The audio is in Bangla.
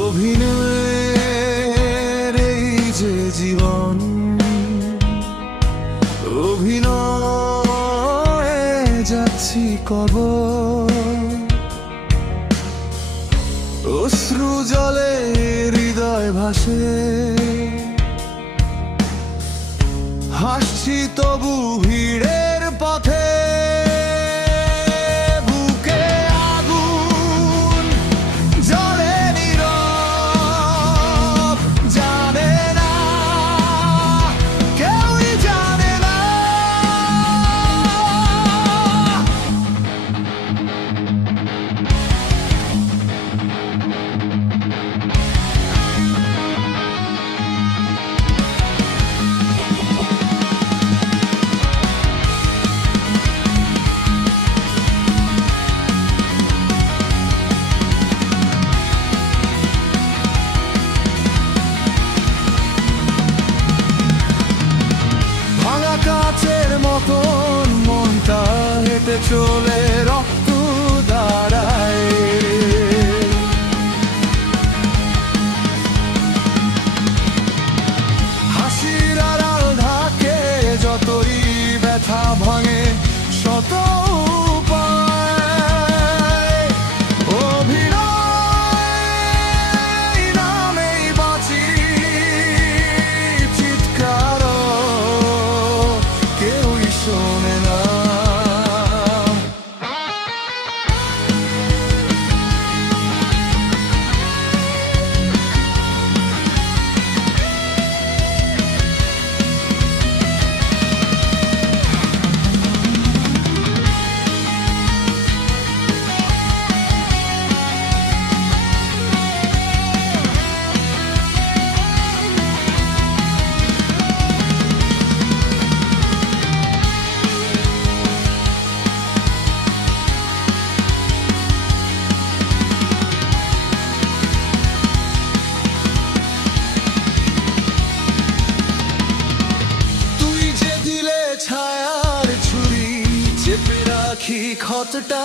অভিনয়ের এই যে জীবন অভিনয় যাচ্ছি কব অশ্রু জলে হৃদয় ভাসে। হাসছি তবু ভিড়ে controller পাখি খতটা